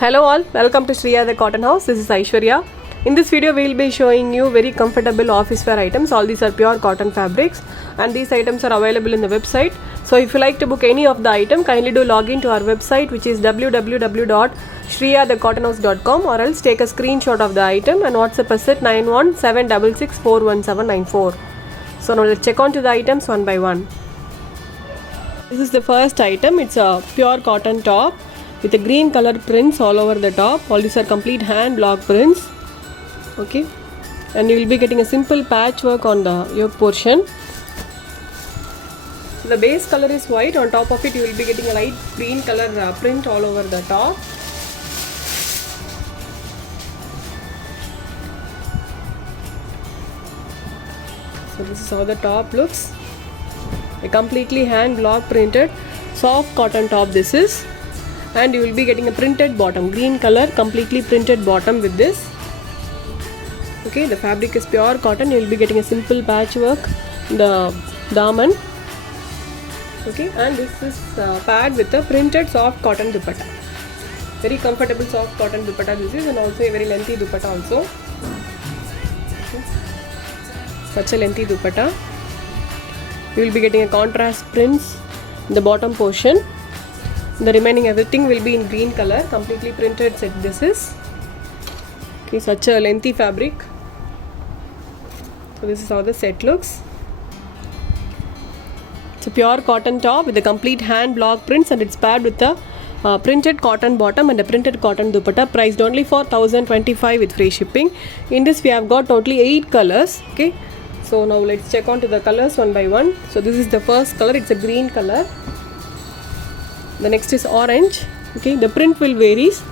Hello all, welcome to Shriya the Cotton House. This is Aishwarya. In this video we will be showing you very comfortable office wear items. All these are pure cotton fabrics and these items are available in the website. So if you like to book any of the item, kindly do log in to our website, which is www.shriyadecottonhouse.com, or else take a screenshot of the item and WhatsApp us at 9176641794. So now let's check on to the items one by one. This is the first item. It's a pure cotton top with a green color prints all over the top. All these are complete hand block prints. Okay, and you will be getting a simple patchwork on the yoke portion. So the base color is white. On top of it you will be getting a light green color print all over the top. So this is how the top looks. A completely hand block printed soft cotton top this is, and you will be getting a printed bottom, green color completely printed bottom with this. Okay, the fabric is pure cotton. You will be getting a simple patchwork in the daman. Okay, and this is paired with a printed soft cotton dupatta. Very comfortable soft cotton dupatta this is, and also a very lengthy dupatta also. Okay. Such a lengthy dupatta. You will be getting a contrast prints in the bottom portion. The remaining everything will be in green color, completely printed set this is. Okay, such a lengthy fabric. So this is how the set looks. It's a pure cotton top with a complete hand block prints, and it's paired with a printed cotton bottom and a printed cotton dupatta, priced only for 1025 with free shipping. In this we have got totally 8 colors. Okay, so now let's check on to the colors one by one. So this is the first color. It's a green color. The next is orange. Okay, the print will varies.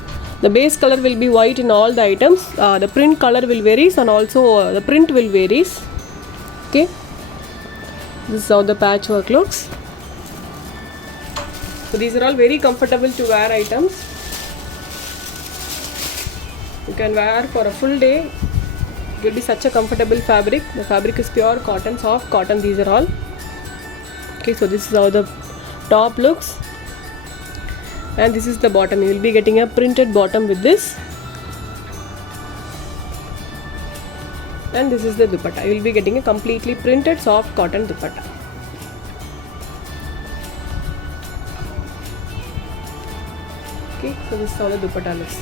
The base color will be white in all the items. The print color will varies, and also the print will varies. Okay, this is how the patchwork looks. So these are all very comfortable to wear items. You can wear for a full day. It will be such a comfortable fabric. The fabric is pure cotton, soft cotton. These are all. Okay, so this is how the top looks. And this is the bottom. You will be getting a printed bottom with this, and this is the dupatta. You will be getting a completely printed soft cotton dupatta. Okay, so this is how the dupatta looks.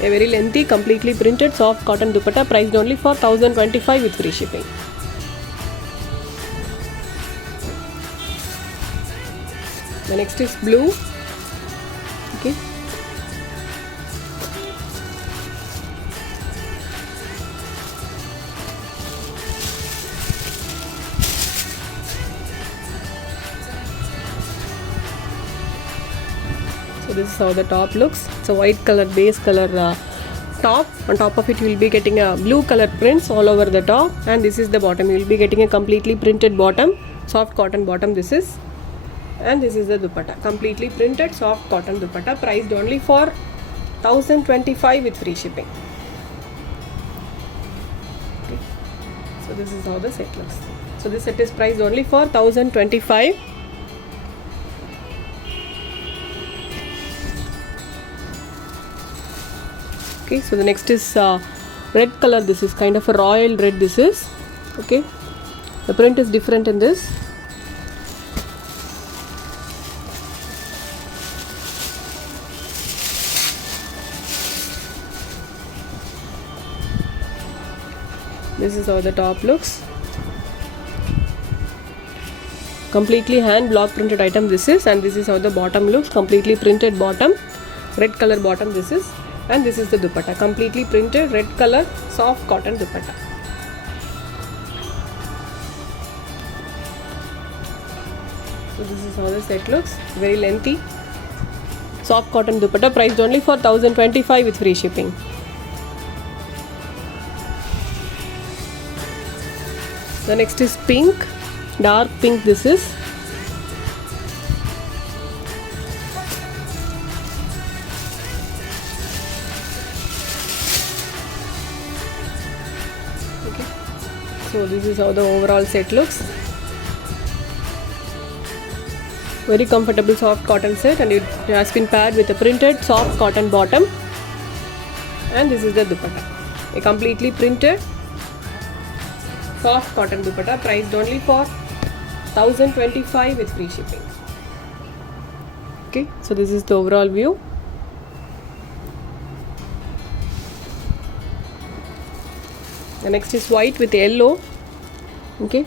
A very lengthy, completely printed soft cotton dupatta, priced only for 1025 with free shipping. The next is blue. Okay. So this is how the top looks. It's a white color base color top. On top of it you will be getting a blue color prints all over the top, and this is the bottom. You will be getting a completely printed bottom, soft cotton bottom this is. And this is the dupatta, completely printed soft cotton dupatta, priced only for 1025 with free shipping. Okay. So this is how the set looks. So this set is priced only for 1025. Okay, so the next is red color. This is kind of a royal red this is. Okay, the print is different in this. This is how the top looks. Completely hand block printed item this is, and this is how the bottom looks. Completely printed bottom, red color bottom this is, and this is the dupatta, completely printed red color soft cotton dupatta. So this is how the set looks. Very lengthy soft cotton dupatta, priced only for 1025 with free shipping. The next is pink, dark pink this is. Okay, so this is how the overall set looks. very comfortable soft cotton set, and it has been paired with a printed soft cotton bottom, and this is the dupatta, a completely printed soft cotton dupatta, priced only for 1025 with free shipping. Okay, so this is the overall view. The next is white with yellow. Okay,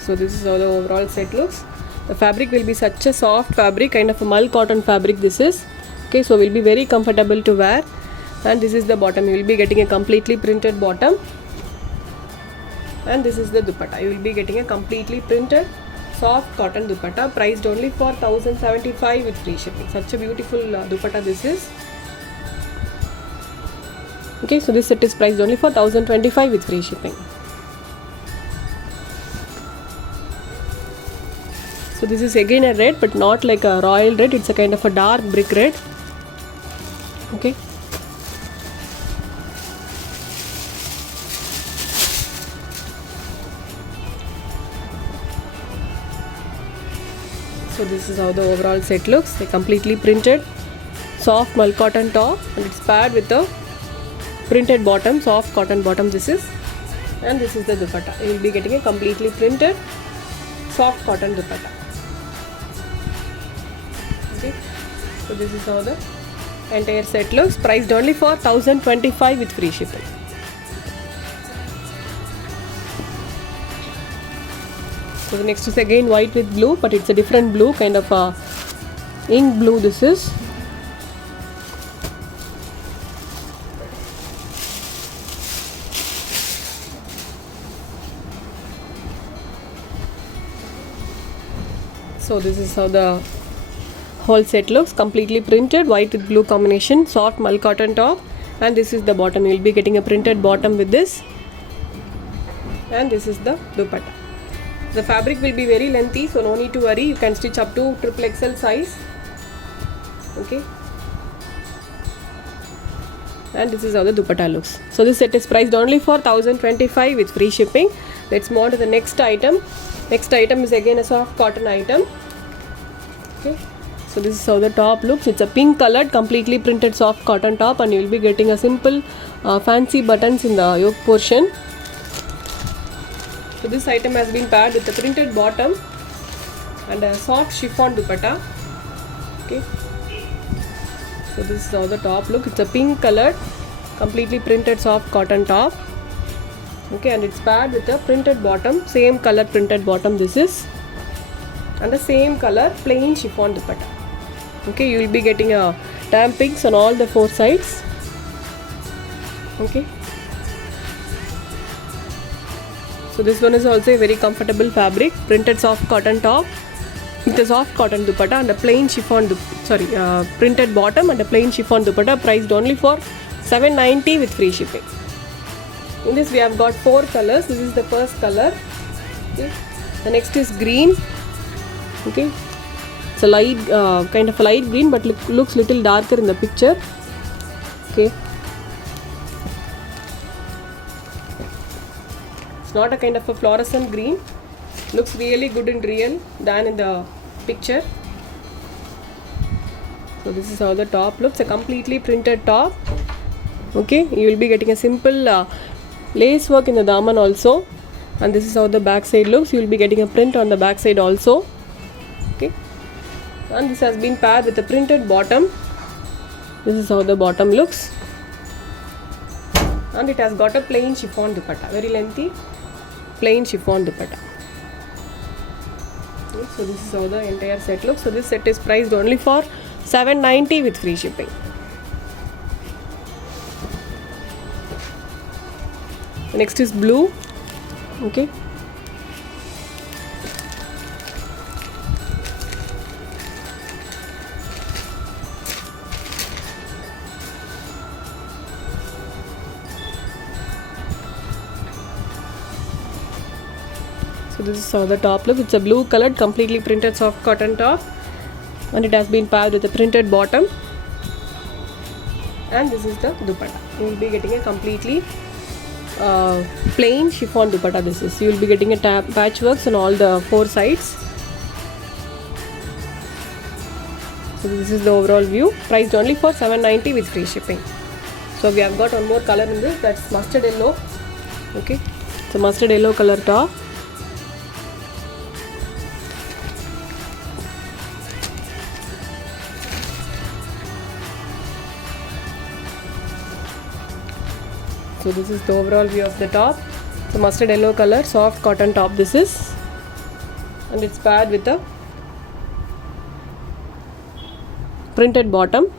so this is how the overall set looks. The fabric will be such a soft fabric, kind of a mull cotton fabric this is. Okay, so will be very comfortable to wear. And this is the bottom, you will be getting a completely printed bottom, and this is the dupatta, you will be getting a completely printed soft cotton dupatta, priced only for 1075 with free shipping. Such a beautiful dupatta this is. Okay, so this set is priced only for 1025 with free shipping. So this is again a red, but not like a royal red, it's a kind of a dark brick red. Okay, so this is how the overall set looks, a completely printed soft mull cotton top, and it's paired with a printed bottom, soft cotton bottom this is, and this is the dupatta. You will be getting a completely printed soft cotton dupatta. Okay, so this is how the entire set looks, priced only for 1025 with free shipping. So the next is again white with blue, but it's a different blue, kind of a ink blue this is. So this is how the whole set looks, completely printed white with blue combination, soft mull cotton top, and this is the bottom. You will be getting a printed bottom with this, and this is the dupatta. The fabric will be very lengthy, so no need to worry, you can stitch up to XXL size. Okay, and this is how the dupatta looks. So this set is priced only for 1025 with free shipping. Let's move on to the next item. Next item is again a soft cotton item. Okay, so this is how the top looks. It's a pink colored completely printed soft cotton top, and you will be getting a simple fancy buttons in the yoke portion. So this item has been paired with a printed bottom and a soft chiffon dupatta. Okay, so this is how the top looks. It's a pink colored completely printed soft cotton top. Okay, and it's paired with a printed bottom, same color printed bottom this is, and the same color plain chiffon dupatta. Okay, you will be getting a dampings on all the four sides. Okay, so this one is also a very comfortable fabric, printed soft cotton top with a soft cotton dupatta and a plain chiffon printed bottom and a plain chiffon dupatta, priced only for 790 with free shipping. In this we have got four colors. This is the first color. Okay, the next is green. Okay, it's a light kind of a light green, but looks little darker in the picture. Okay, it's not a kind of a fluorescent green, looks really good in real than in the picture. So this is how the top looks, a completely printed top. Okay, you will be getting a simple lace work in the daman also, and this is how the back side looks. You will be getting a print on the back side also. Okay, and this has been paired with a printed bottom. This is how the bottom looks, and it has got a plain chiffon dupatta, very lengthy plain chiffon dupatta. Okay, so this is how the entire set looks. So this set is priced only for 790 with free shipping. Next is blue. Okay, so this is how the top looks. It's a blue colored completely printed soft cotton top, and it has been paired with a printed bottom, and this is the dupatta. You will be getting a completely plain chiffon dupatta. This is, you will be getting a patchworks on all the 4 sides. So this is the overall view, priced only for $790 with free shipping. So we have got one more color in this, that's mustard yellow. Okay, so mustard yellow color top. So this is the overall view of the top. So mustard yellow color, soft cotton top this is, and it's paired with a printed bottom,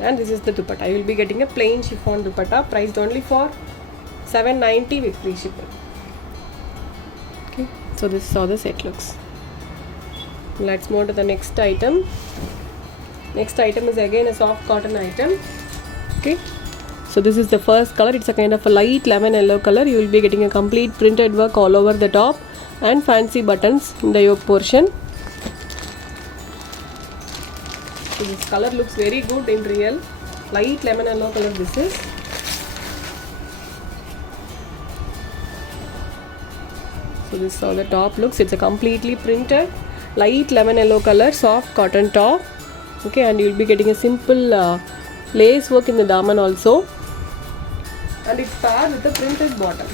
and this is the dupatta. You will be getting a plain chiffon dupatta, priced only for $790 with free shipping. Okay, so this is how the set looks. Let's move to the next item. Next item is again a soft cotton item. Okay, so this is the first color. It's a kind of a light lemon yellow color. You will be getting a complete printed work all over the top and fancy buttons in the yoke portion. So this color looks very good in real. Light lemon yellow color this is. So this is how the top looks. It's a completely printed light lemon yellow color, soft cotton top. Okay, and you will be getting a simple lace work in the daman also, and it's paired with the printed bottom.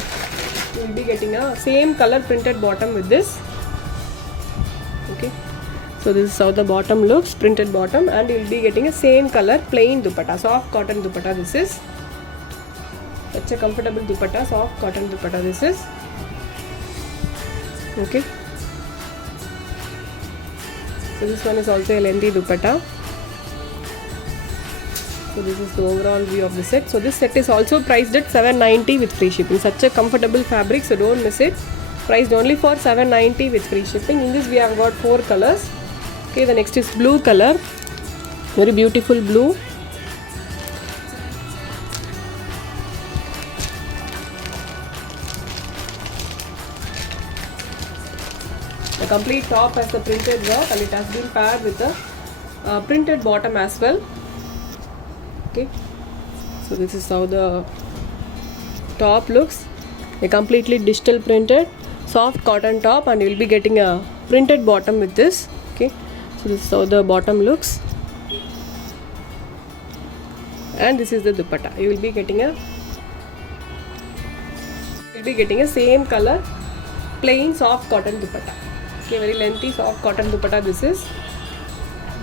You will be getting a same color printed bottom with this. Okay, so this is how the bottom looks, printed bottom, and you will be getting a same color plain dupatta, soft cotton dupatta this is. Such a comfortable dupatta, soft cotton dupatta this is. Okay, so this one is also a lengthy dupatta. So this is the overall view of the set. So this set is also priced at $790 with free shipping. Such a comfortable fabric, so don't miss it. Priced only for $790 with free shipping. In this we have got 4 colors. Okay, the next is blue color. Very beautiful blue. The complete top has the printed work, and it has been paired with the printed bottom as well. Okay, so this is how the top looks, a completely digital printed soft cotton top, and you will be getting a printed bottom with this. Okay, so this is how the bottom looks, and this is the dupatta. You will be getting a same color plain soft cotton dupatta. Okay, very lengthy soft cotton dupatta this is.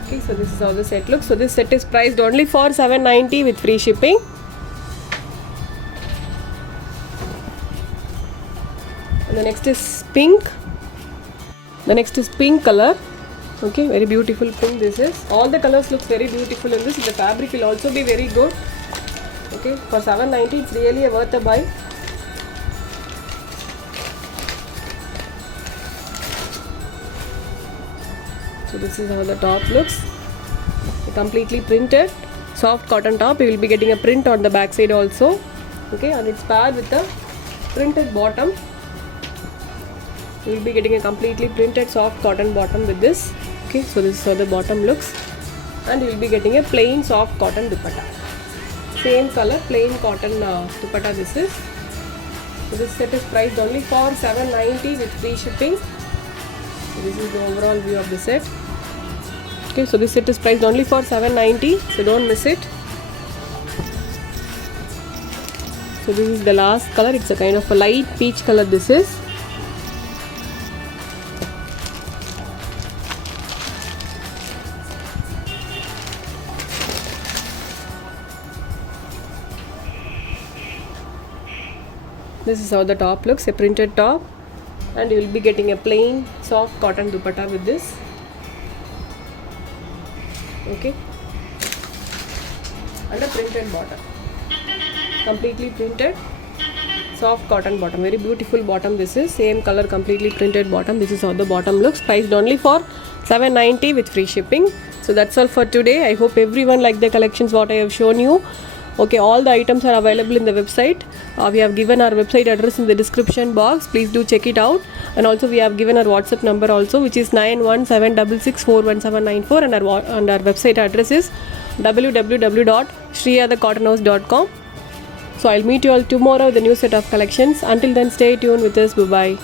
Okay, so this is how the set looks. So this set is priced only for $790 with free shipping. And the next is pink. The next is pink color. Okay, very beautiful pink this is. All the colors look very beautiful in this. The fabric will also be very good. Okay, for $790 it's really a worth a buy. So this is how the top looks. A completely printed soft cotton top. You will be getting a print on the back side also. Okay, and it's paired with the printed bottom. You will be getting a completely printed soft cotton bottom with this. Okay, so this is how the bottom looks, and you will be getting a plain soft cotton dupatta. Same color plain cotton dupatta this is. So this set is priced only for $790 with free shipping. So this is the overall view of the set. Okay, so this set is priced only for $790, so don't miss it. So this is the last color. It's a kind of a light peach color this is. This is how the top looks, a printed top, and you will be getting a plain soft cotton dupatta with this. Okay, and a printed bottom, completely printed soft cotton bottom, very beautiful bottom this is. Same color, completely printed bottom. This is how the bottom looks, priced only for $790 with free shipping. So that's all for today. I hope everyone liked the collections what I have shown you. Okay, all the items are available in the website. We have given our website address in the description box. Please do check it out. And also we have given our WhatsApp number also, which is 9176641794, and our website address is www.shriyadacottonhouse.com. So I'll meet you all tomorrow with a new set of collections. Until then, stay tuned with us. Bye bye.